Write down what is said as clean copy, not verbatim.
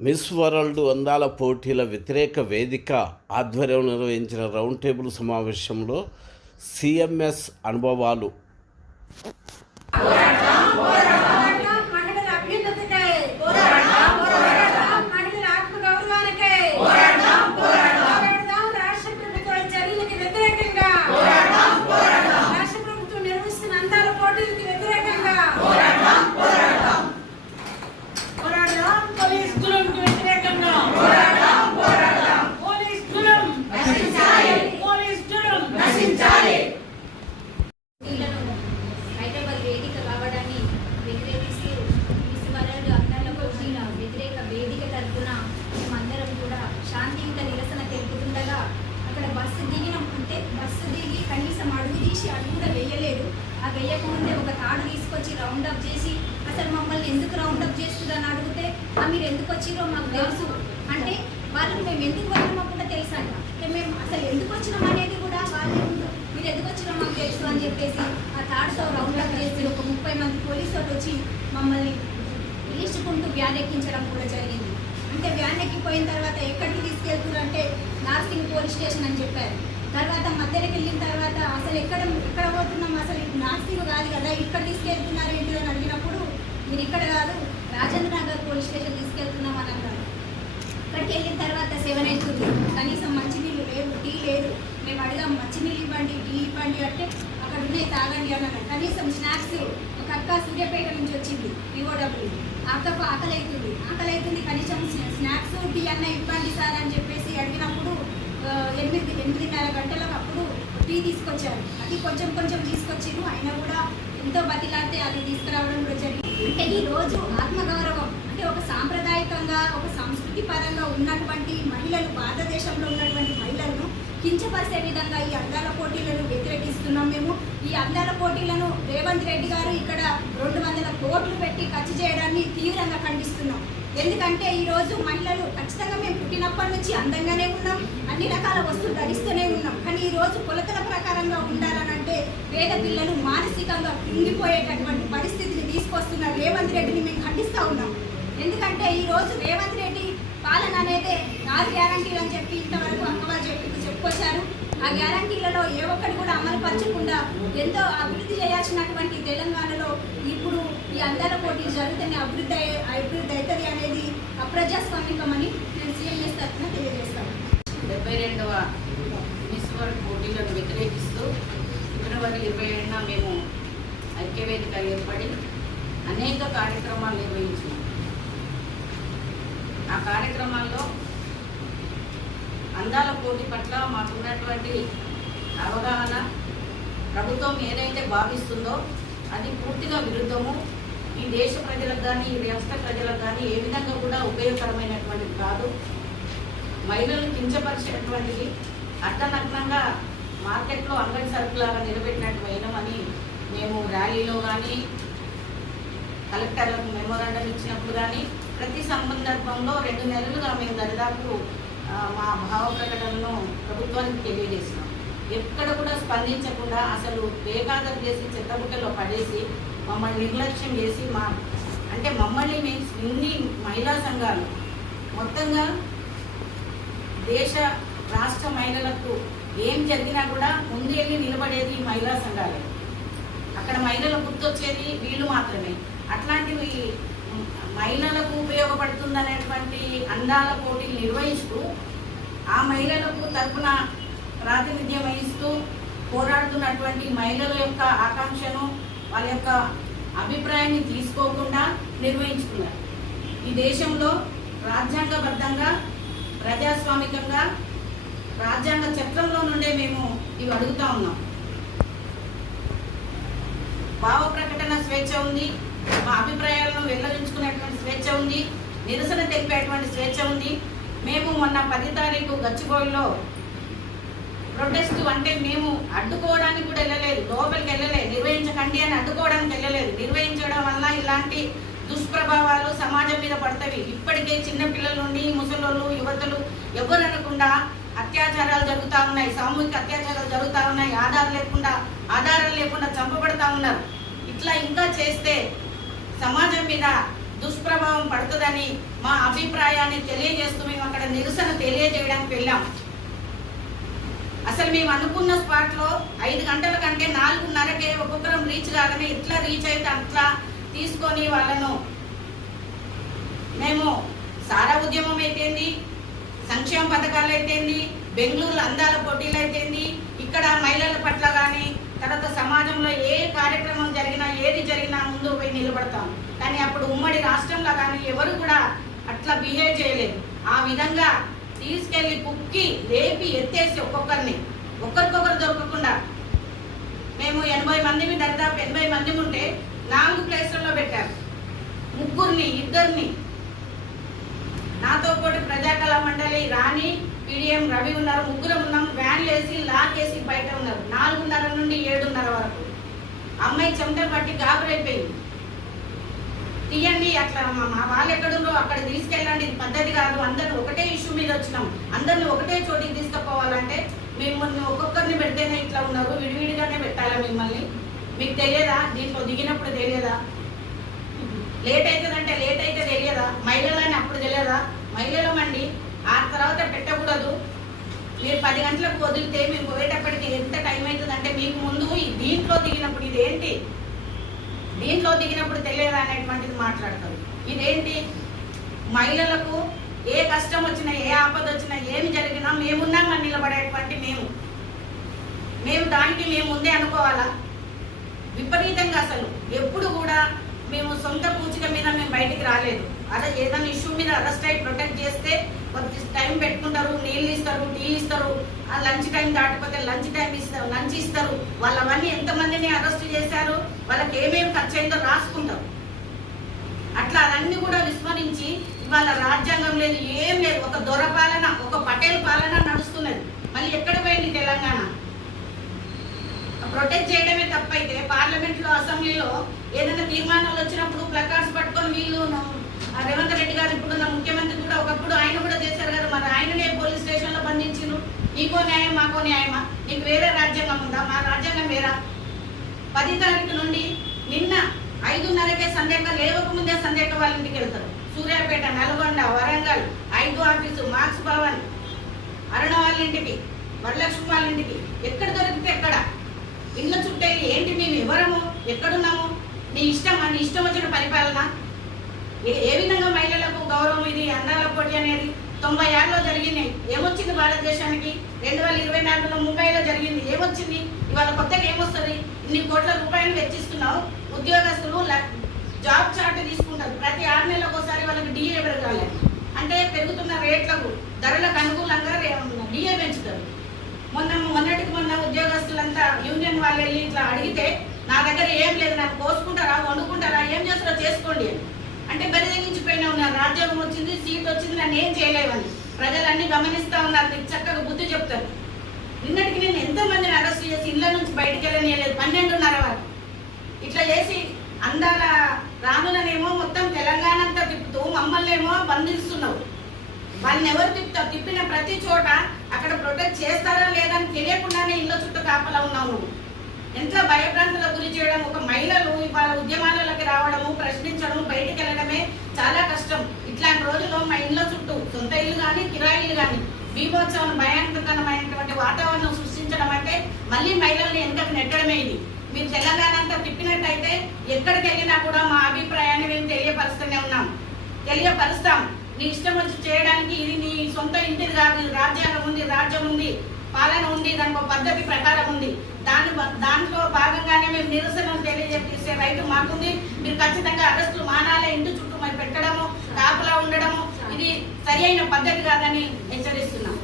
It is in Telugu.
మిస్ వరల్డ్ అందాల పోటీల వ్యతిరేక వేదిక ఆధ్వర్యంలో నిర్వహించిన రౌండ్ టేబుల్ సమావేశంలో సిఎంఎస్ అనుభవాలు వేయకముందే ఒక తాడు తీసుకొచ్చి రౌండ్ అప్ చేసి అసలు మమ్మల్ని ఎందుకు రౌండ్ అప్ చేస్తుందని అడిగితే మీరు ఎందుకు వచ్చిరో మాకు తెలుసు అంటే వాళ్ళకి మేము ఎందుకు వచ్చినామో కూడా తెలుసు అంట. మేము అసలు ఎందుకు వచ్చినాం అనేది కూడా వాళ్ళు మీరు ఎందుకు వచ్చినా మాకు తెలుసు అని చెప్పేసి ఆ తాడుతో రౌండ్ అప్ చేసి ఒక 30 మంది పోలీసు వాళ్ళు వచ్చి మమ్మల్ని ఈడ్చుకుంటూ వ్యాన్ ఎక్కించడం కూడా జరిగింది. అంటే వ్యాన్ ఎక్కిపోయిన తర్వాత ఎక్కడికి తీసుకెళ్తున్నారంటే నార్సింగ్ పోలీస్ స్టేషన్ అని చెప్పారు. తర్వాత మధ్యలోకి వెళ్ళిన తర్వాత అసలు ఎక్కడ పోతున్నాం, అసలు నార్సింగ్ కాదు కదా, ఇక్కడ తీసుకెళ్తున్నారు ఏంటి అని అడిగినప్పుడు మీరు ఇక్కడ కాదు రాజేంద్ర నగర్ పోలీస్ స్టేషన్ తీసుకెళ్తున్నాం అని అన్నారు. ఇక్కడికి వెళ్ళిన తర్వాత 7 అవుతుంది, కనీసం మంచినీళ్ళు లేవు, టీ లేదు. మేము అడిగాం మంచినీళ్ళు ఇవ్వండి, టీ ఇవ్వండి అంటే అక్కడ ఉన్నాయి తాగండి అని అన్నారు. కనీసం స్నాక్స్ ఒక అక్క సూర్యాపేట నుంచి వచ్చింది పిఓడబ్ల్యూ, అక్కకు ఆకలి అవుతుంది కనీసం స్నాక్స్ టీ అన్న ఇవ్వండి సార్ అని చెప్పేసి అడిగినప్పుడు 8-8:30 గంటలకు అప్పుడు టీ తీసుకొచ్చారు. అది కొంచెం తీసుకొచ్చారు. అయినా కూడా ఎంతో బతిలాడితే అది తీసుకురావడం కూడా జరిగింది. అంటే ఈ రోజు ఆత్మగౌరవం అంటే ఒక సాంప్రదాయకంగా ఒక సంస్కృతి పరంగా ఉన్నటువంటి మహిళలు, భారతదేశంలో ఉన్నటువంటి మహిళలను కించపరిచే విధంగా ఈ అందాల పోటీలను వ్యతిరేకిస్తున్నాం. మేము ఈ అందాల పోటీలను రేవంత్ రెడ్డి గారు ఇక్కడ 200 కోట్లు పెట్టి ఖర్చు చేయడాన్ని తీవ్రంగా ఖండిస్తున్నాం. ఎందుకంటే ఈరోజు మహిళలు ఖచ్చితంగా మేము పుట్టినప్పటి నుంచి అందంగానే ఉన్నాం, అన్ని రకాల వస్తువులు ధరిస్తూనే ఉన్నాం. కానీ ఈరోజు కొలతల ప్రకారంగా ఉండాలనంటే పేద పిల్లలు మానసికంగా కుంగిపోయేటటువంటి పరిస్థితిని తీసుకొస్తున్న రేవంత్ రెడ్డిని మేము ఖండిస్తూ ఉన్నాం. ఎందుకంటే ఈరోజు రేవంత్ రెడ్డి పాలన అనేది 4 గ్యారంటీలు అని చెప్పి ఇంతవరకు అక్కవారు చెప్పుకొచ్చారు. ఆ గ్యారంటీలలో ఏ ఒక్కటి కూడా అమలు పరచకుండా ఎంతో అభివృద్ధి చేయాల్సినటువంటి తెలంగాణలో ఇప్పుడు ఈ అందాల పోటీలు జరుగుతున్న అభివృద్ధి అవుతుంది అనేది అప్రజాస్వామికమని నేను సిఎంఎస్ తరఫున తెలియజేస్తాను. 72వ మిస్ వరల్డ్ పోటీలను వ్యతిరేకిస్తూ ఫిబ్రవరి 27న మేము ఐక్యవేదిక ఏర్పడి అనేక కార్యక్రమాలు నిర్వహించాము. ఆ కార్యక్రమాల్లో అందాల పోటీ పట్ల మాకున్నటువంటి అవగాహన ప్రభుత్వం ఏదైతే భావిస్తుందో అది పూర్తిగా విరుద్ధము. ఈ దేశ ప్రజలకు కానీ ఈ రాష్ట్ర ప్రజలకు కానీ ఏ విధంగా కూడా ఉపయోగకరమైనటువంటిది కాదు. మహిళలను కించపరిచేటువంటిది అట్టనగ్నంగా మార్కెట్లో అంగడి సరుకులాగా నిలబెట్టినట్టు అయినామని మేము ర్యాలీలో కానీ కలెక్టర్లకు మెమోరాండం ఇచ్చినప్పుడు కానీ ప్రతి సందర్భంలో 2 నెలలుగా మేము దరిదాపు మా భావ ప్రకటనను ప్రభుత్వానికి తెలియజేసినాం. ఎక్కడ కూడా స్పందించకుండా అసలు బేఖాతరు చేసి చెత్తబుట్టలో పడేసి మమ్మల్ని నిర్లక్ష్యం చేసి మమ్మల్ని ఇన్ని మహిళా సంఘాలు మొత్తంగా దేశ రాష్ట్ర మహిళలకు ఏం జరిగినా కూడా ముందెళ్ళి నిలబడేది మహిళా సంఘాలే. అక్కడ మహిళలు గుర్తొచ్చేది వీళ్ళు మాత్రమే. అట్లాంటివి మహిళలకు ఉపయోగపడుతుందనేటువంటి అందాల పోటీలు నిర్వహిస్తూ ఆ మహిళలకు తరపున ప్రాతినిధ్యం వహిస్తూ పోరాడుతున్నటువంటి మహిళల యొక్క ఆకాంక్షను వాళ్ళ యొక్క అభిప్రాయాన్ని తీసుకోకుండా నిర్వహించుకున్నారు. ఈ దేశంలో రాజ్యాంగబద్ధంగా ప్రజాస్వామికంగా రాజ్యాంగ చట్రంలో నుండే మేము ఇవి అడుగుతా ఉన్నాం. భావ ప్రకటన స్వేచ్ఛ ఉంది, మా అభిప్రాయాలను వెల్లడించుకునేటువంటి స్వేచ్ఛ ఉంది, నిరసన తెలిపేటువంటి స్వేచ్ఛ ఉంది. మేము మొన్న 10 తారీఖు గచ్చిబౌలిలో ప్రొటెస్ట్ అంటే మేము అడ్డుకోవడానికి కూడా వెళ్ళలేదు, లోపలికి వెళ్ళలేదు, నిర్వహించకండి అని అడ్డుకోవడానికి వెళ్ళలేదు. నిర్వహించడం వల్ల ఇలాంటి దుష్ప్రభావాలు సమాజం మీద పడతాయి. ఇప్పటికే చిన్నపిల్లల నుండి ముసలోళ్ళు యువతలు ఎవరు అనకుండా అత్యాచారాలు జరుగుతూ ఉన్నాయి, సామూహిక అత్యాచారాలు జరుగుతూ ఉన్నాయి, ఆధారాలు లేకుండా చంపబడతా ఉన్నారు. ఇట్లా ఇంకా చేస్తే సమాజం మీద దుష్ప్రభావం పడుతుందని మా అభిప్రాయాన్ని తెలియజేస్తూ మేము అక్కడ నిరసన తెలియజేయడానికి వెళ్ళాం. అసలు మేము అనుకున్న స్పాట్లో 5 గంటల కంటే 4:30కే ఒక్కొక్కరం రీచ్ కాగానే ఎట్లా రీచ్ అయితే అట్లా తీసుకొని వాళ్ళను మేము సారా ఉద్యమం అయితేంది, సంక్షేమ పథకాలు అయితేంది, బెంగళూరు అందాల పోటీలు అయితేంది, ఇక్కడ మహిళల పట్ల కానీ తర్వాత సమాజంలో ఏ కార్యక్రమం జరిగినా ఏది జరిగినా ముందు పోయి నిలబడతాం. కానీ అప్పుడు ఉమ్మడి రాష్ట్రంలో కానీ ఎవరు కూడా అట్లా బిహేవ్ చేయలేదు. ఆ విధంగా తీసుకెళ్లి కుక్కి లేపి ఎత్తేసి ఒకరికొకరు దొరకకుండా మేము 80 మందిని దాదాపు 80 మంది ఉంటే 4 ప్లేసుల్లో పెట్టారు. 3, 2 నాతో పాటు ప్రజాకళా మండలి రాణి, పిడిఎం రవి ఉన్నారు. 3 ఉన్నాము. వ్యాన్లు వేసి లాకేసి బయట ఉన్నారు 4:30 నుండి 7:30 వరకు. అమ్మాయి చెమటలు పట్టి గాబరైపోయింది. తీయండి, అట్లా మా వాళ్ళు ఎక్కడుందో అక్కడ తీసుకెళ్ళండి, ఇది పద్ధతి కాదు. అందరిని ఒకటే ఇష్యూ మీద వచ్చినాం, అందరిని ఒకటే చోటికి తీసుకుపోవాలంటే మిమ్మల్ని ఒక్కొక్కరిని పెడితేనే ఇట్లా ఉన్నారు, విడివిడిగానే పెట్టాలా మిమ్మల్ని? మీకు తెలియదా? దీంట్లో దిగినప్పుడు తెలియదా? లేట్ అవుతుందంటే లేట్ అయితే తెలియదా? మహిళలని అప్పుడు తెలియదా? మహిళలమండి, ఆ తర్వాత పెట్టకూడదు. మీరు 10 గంటలకు వదిలితే మేము పోయేటప్పటికి ఎంత టైం అవుతుందంటే మీకు ముందు దీంట్లో దిగినప్పుడు ఇదేంటి, దీంట్లో దిగినప్పుడు తెలియదా అనేటువంటిది మాట్లాడతారు. ఇదేంటి? మహిళలకు ఏ కష్టం వచ్చినా ఏ ఆపద వచ్చినా ఏమి జరిగినా మేమున్నామని నిలబడేటువంటి మేము దానికి మేము ముందే అనుకోవాలా? విపరీతంగా అసలు ఎప్పుడు కూడా మేము సొంత పూచిక మీద మేము బయటికి రాలేదు. అదే ఏదైనా ఇష్యూ మీద అరెస్ట్ అయ్యి ప్రొటెక్ట్ చేస్తే కొంత టైం పెట్టుకుంటారు, నీళ్ళు ఇస్తారు, టీ ఇస్తారు. ఆ లంచ్ టైం దాటిపోతే లంచ్ ఇస్తారు. వాళ్ళవన్నీ ఎంతమందిని అరెస్ట్ చేశారు, వాళ్ళకి ఏమేమి ఖర్చు అయిందో రాసుకుంటారు. అట్లా అవన్నీ కూడా విస్మరించి ఇవాళ రాజ్యాంగం లేదు, ఏం లేదు. ఒక దొర పాలన, ఒక పటేల్ పాలన నడుస్తున్నది. మళ్ళీ ఎక్కడ పోయింది తెలంగాణ? ప్రొటెక్ట్ చేయడమే తప్పైతే పార్లమెంట్లో, అసెంబ్లీలో ఏదైనా తీర్మానాలు వచ్చినప్పుడు ప్లకార్డ్స్ పట్టుకొని వీళ్ళు రేవంత్ రెడ్డి గారు ఇప్పుడున్న ముఖ్యమంత్రి కూడా ఒకప్పుడు ఆయన కూడా చేశారు కదా, మరి ఆయననే పోలీస్ స్టేషన్లో బంధించారు. నీకో న్యాయం మాకో న్యాయమా? నీకు వేరే రాజ్యాంగం ఉందా? మా రాజ్యాంగం వేరా? 10 తారీఖు నుండి నిన్న 5:30కే సందేక లేవకముందే సందేక వాళ్ళ ఇంటికి వెళ్తారు. సూర్యాపేట, నల్గొండ, వరంగల్, 5 ఆఫీసు, మార్క్స్ భవన్, అరుణ వాళ్ళ ఇంటికి, వరలక్ష్మి వాళ్ళ ఇంటికి, ఎక్కడ దొరికితే ఎక్కడ ఇళ్ళ చుట్టేది. ఏంటి మేము ఎవరము, ఎక్కడున్నాము? నీ ఇష్టమా? నీ ఇష్టం వచ్చిన పరిపాలన? ఏ విధంగా మహిళలకు గౌరవం? ఇది అందాల పోటీ అనేది 90 ఏళ్ళలో జరిగింది. ఏమొచ్చింది భారతదేశానికి? 2024లో ముంబైలో జరిగింది. ఏమొచ్చింది? ఇవాళ కొత్తగా ఏమొస్తుంది? ఇన్ని కోట్ల రూపాయలు వెచ్చిస్తున్నావు. ఉద్యోగస్తులు జాబ్ చార్ట్ తీసుకుంటారు. ప్రతి 6 నెలలకు ఒకసారి వాళ్ళకి డిఏ పెరగాలి. అంటే పెరుగుతున్న రేట్లకు ధరలకు అనుకూలంగా డిఏ పెంచుతారు. మొన్నటికి మొన్న ఉద్యోగస్తులంతా యూనియన్ వాళ్ళు వెళ్ళి ఇట్లా అడిగితే నా దగ్గర ఏం లేదు, నాకు కోసుకుంటారా, వండుకుంటారా, ఏం చేస్తారో చేసుకోండి అని అంటే బరిదగించిపోయినా ఉన్నారు. రాజ్యాంగం వచ్చింది, సీట్ వచ్చింది, నన్ను ఏం చేయలేవని ప్రజలన్నీ గమనిస్తూ ఉన్నారు. నీకు చక్కగా బుద్ధి చెప్తారు. నిన్నటికి నేను ఎంతోమందిని అరెస్ట్ చేసి ఇళ్ళ నుంచి బయటికి వెళ్ళలేదు 12:30 వరకు. ఇట్లా చేసి అందాల రానులనేమో మొత్తం తెలంగాణ అంతా తిప్పుతూ మమ్మల్ని ఏమో బంధిస్తున్నావు. వాళ్ళని ఎవరు తిప్పుతావు? తిప్పిన ప్రతి చోట అక్కడ ప్రొటెక్ట్ చేస్తారా లేదా అని తెలియకుండానే ఇళ్ళ చుట్టూ కాపలా ఉన్నావు నువ్వు. ఎంత భయభ్రాంతులకు గురి చేయడం. ఒక మహిళలు ఇవాళ ఉద్యమాలలోకి రావడము, ప్రశ్నించడం, బయటికి వెళ్ళడమే చాలా కష్టం. ఇట్లాంటి రోజుల్లో మా ఇళ్ళ చుట్టూ సొంత ఇల్లు కానీ కిరాయిలు కానీ బీభోత్సవం భయంకరమైనటువంటి వాతావరణం సృష్టించడం అంటే మళ్ళీ మహిళల్ని వెనకకు నెట్టడమే. ఇది మీరు తెలంగాణ అంతా తిప్పినట్టయితే ఎక్కడికి వెళ్ళినా కూడా మా అభిప్రాయాన్ని మేము తెలియపరుస్తాం. నీ ఇష్టం వచ్చి చేయడానికి ఇది నీ సొంత ఇంటిది కాదు. రాజ్యాంగం ఉంది, రాజ్యం ఉంది, పాలన ఉంది, దానికి ఒక పద్ధతి ప్రకారం ఉంది. దాంట్లో భాగంగానే మేము నిరసనలు తెలియజేసే రైట్ మాకుంది. మీరు ఖచ్చితంగా అరెస్టులు మానాలే. ఇంటి చుట్టూ మరి పెట్టడము, కాపలా ఉండడము ఇది సరి అయిన పద్ధతి కాదని హెచ్చరిస్తున్నాం.